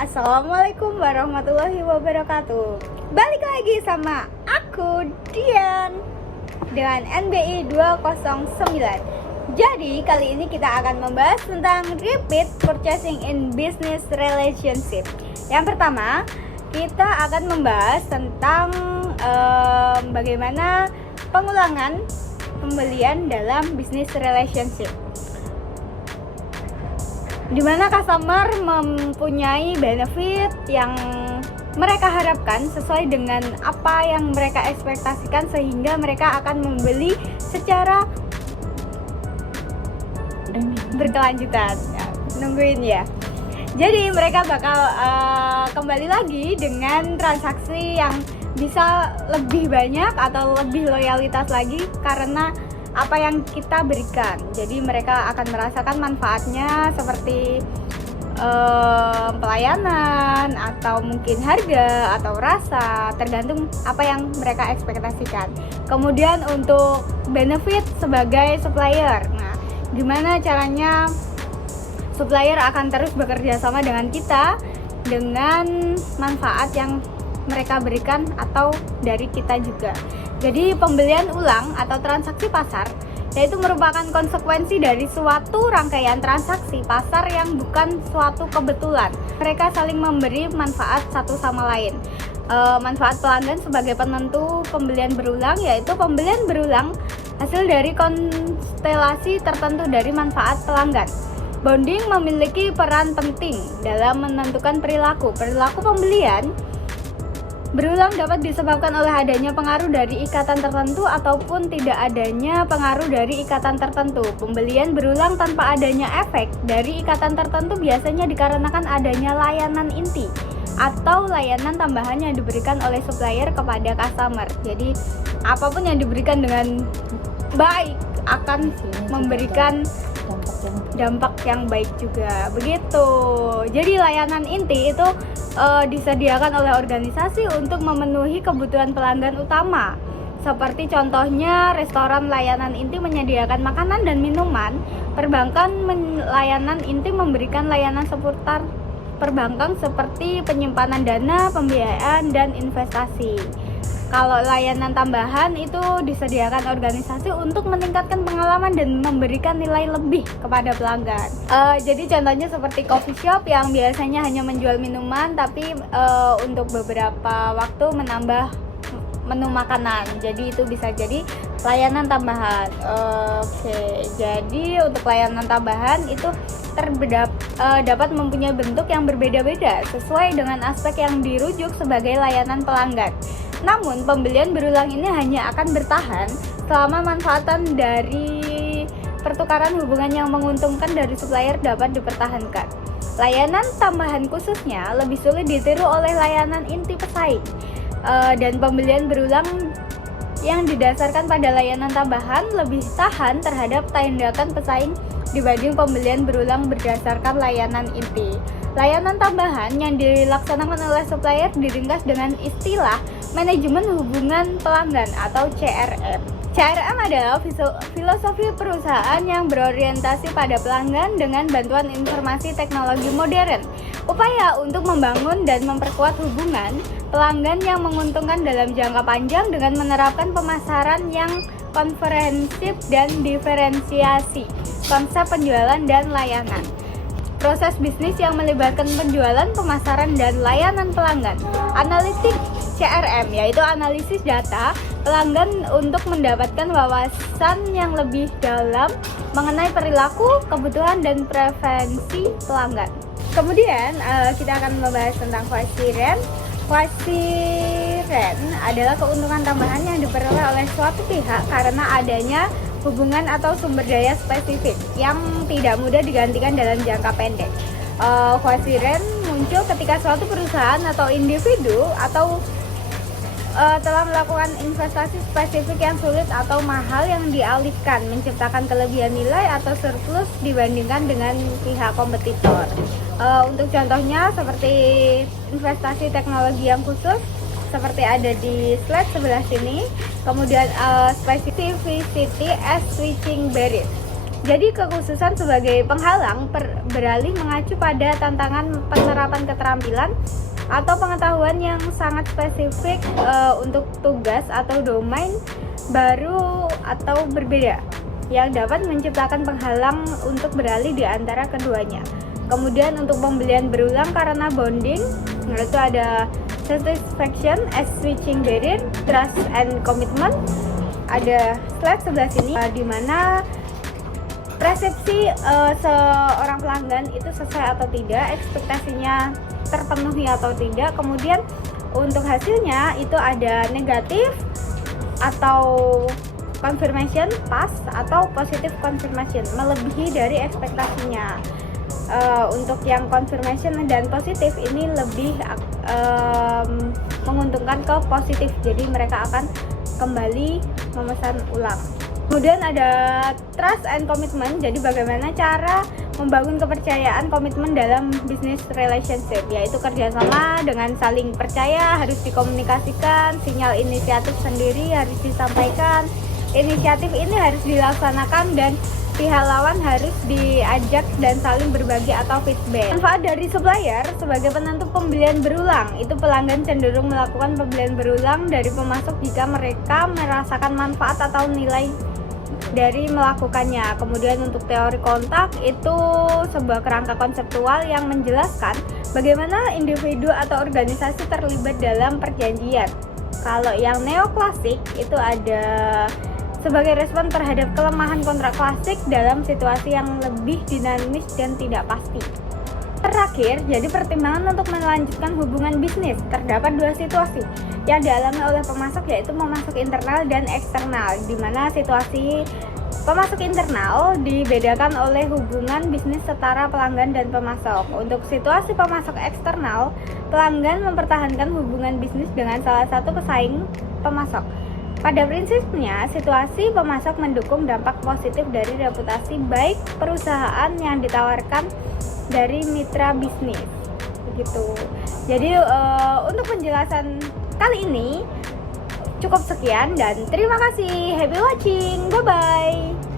Assalamualaikum warahmatullahi wabarakatuh. Balik lagi sama aku Dian dengan NBI 209. Jadi kali ini kita akan membahas tentang repeat purchasing in business relationship. Yang pertama, kita akan membahas tentang bagaimana pengulangan pembelian dalam business relationship, di mana customer mempunyai benefit yang mereka harapkan sesuai dengan apa yang mereka ekspektasikan, sehingga mereka akan membeli secara berkelanjutan. Ya, nungguin ya. Jadi mereka bakal kembali lagi dengan transaksi yang bisa lebih banyak atau lebih loyalitas lagi karena apa yang kita berikan. Jadi mereka akan merasakan manfaatnya seperti pelayanan atau mungkin harga atau rasa, tergantung apa yang mereka ekspektasikan. Kemudian untuk benefit sebagai supplier, nah gimana caranya supplier akan terus bekerja sama dengan kita dengan manfaat yang mereka berikan atau dari kita juga. Jadi pembelian ulang atau transaksi pasar yaitu merupakan konsekuensi dari suatu rangkaian transaksi pasar yang bukan suatu kebetulan. Mereka saling memberi manfaat satu sama lain. Manfaat pelanggan sebagai penentu pembelian berulang yaitu pembelian berulang hasil dari konstelasi tertentu dari manfaat pelanggan. Bonding memiliki peran penting dalam menentukan perilaku pembelian. Berulang dapat disebabkan oleh adanya pengaruh dari ikatan tertentu ataupun tidak adanya pengaruh dari ikatan tertentu. Pembelian berulang tanpa adanya efek dari ikatan tertentu biasanya dikarenakan adanya layanan inti atau layanan tambahan yang diberikan oleh supplier kepada customer. Jadi apapun yang diberikan dengan baik akan memberikan dampak yang baik juga, begitu. Jadi layanan inti itu disediakan oleh organisasi untuk memenuhi kebutuhan pelanggan utama. Seperti contohnya restoran layanan inti menyediakan makanan dan minuman, perbankan layanan inti memberikan layanan seputar perbankan seperti penyimpanan dana, pembiayaan dan investasi. Kalau layanan tambahan itu disediakan organisasi untuk meningkatkan pengalaman dan memberikan nilai lebih kepada pelanggan. Jadi contohnya seperti coffee shop yang biasanya hanya menjual minuman, tapi untuk beberapa waktu menambah menu makanan. Jadi itu bisa jadi layanan tambahan. Oke, jadi untuk layanan tambahan itu dapat mempunyai bentuk yang berbeda-beda sesuai dengan aspek yang dirujuk sebagai layanan pelanggan. Namun, pembelian berulang ini hanya akan bertahan selama manfaatan dari pertukaran hubungan yang menguntungkan dari supplier dapat dipertahankan. Layanan tambahan khususnya lebih sulit ditiru oleh layanan inti pesaing. Dan pembelian berulang yang didasarkan pada layanan tambahan lebih tahan terhadap tindakan pesaing dibanding pembelian berulang berdasarkan layanan inti. Layanan tambahan yang dilaksanakan oleh supplier diringkas dengan istilah manajemen hubungan pelanggan atau CRM. CRM adalah filosofi perusahaan yang berorientasi pada pelanggan dengan bantuan informasi teknologi modern. Upaya untuk membangun dan memperkuat hubungan pelanggan yang menguntungkan dalam jangka panjang dengan menerapkan pemasaran yang komprehensif dan diferensiasi konsep penjualan dan layanan. Proses bisnis yang melibatkan penjualan, pemasaran, dan layanan pelanggan. Analitik CRM yaitu analisis data pelanggan untuk mendapatkan wawasan yang lebih dalam mengenai perilaku, kebutuhan, dan preferensi pelanggan. Kemudian kita akan membahas tentang quasi-rent. Quasi-rent adalah keuntungan tambahan yang diperoleh oleh suatu pihak karena adanya hubungan atau sumber daya spesifik yang tidak mudah digantikan dalam jangka pendek. Quasi-rent muncul ketika suatu perusahaan atau individu atau telah melakukan investasi spesifik yang sulit atau mahal yang dialihkan, menciptakan kelebihan nilai atau surplus dibandingkan dengan pihak kompetitor. Untuk contohnya seperti investasi teknologi yang khusus seperti ada di slide sebelah sini. Kemudian specificity as switching barriers. Jadi kekhususan sebagai penghalang beralih mengacu pada tantangan penerapan keterampilan atau pengetahuan yang sangat spesifik untuk tugas atau domain baru atau berbeda yang dapat menciptakan penghalang untuk beralih di antara keduanya. Kemudian untuk pembelian berulang karena bonding, itu ada satisfaction as switching barrier, trust and commitment. Ada slide sebelah sini di mana persepsi seorang pelanggan itu sesuai atau tidak, ekspektasinya terpenuhi atau tidak. Kemudian untuk hasilnya itu ada negatif atau confirmation pass atau positive confirmation, melebihi dari ekspektasinya. Untuk yang confirmation dan positif ini lebih menguntungkan ke positif, jadi mereka akan kembali memesan ulang. Kemudian ada trust and commitment, jadi bagaimana cara membangun kepercayaan, komitmen dalam business relationship, yaitu kerjasama dengan saling percaya, harus dikomunikasikan, sinyal inisiatif sendiri harus disampaikan, inisiatif ini harus dilaksanakan, dan pihak lawan harus diajak dan saling berbagi atau feedback. Manfaat dari supplier sebagai penentu pembelian berulang, itu pelanggan cenderung melakukan pembelian berulang dari pemasok jika mereka merasakan manfaat atau nilai dari melakukannya. Kemudian untuk teori kontak, itu sebuah kerangka konseptual yang menjelaskan bagaimana individu atau organisasi terlibat dalam perjanjian. Kalau yang neoklasik itu ada sebagai respon terhadap kelemahan kontrak klasik dalam situasi yang lebih dinamis dan tidak pasti. Terakhir, jadi pertimbangan untuk melanjutkan hubungan bisnis, terdapat dua situasi yang dialami oleh pemasok, yaitu pemasok internal dan eksternal, di mana situasi pemasok internal dibedakan oleh hubungan bisnis setara pelanggan dan pemasok. Untuk situasi pemasok eksternal, pelanggan mempertahankan hubungan bisnis dengan salah satu pesaing pemasok. Pada prinsipnya, situasi pemasok mendukung dampak positif dari reputasi baik perusahaan yang ditawarkan dari mitra bisnis. Begitu. Jadi untuk penjelasan kali ini cukup sekian dan terima kasih. Happy watching. Bye bye.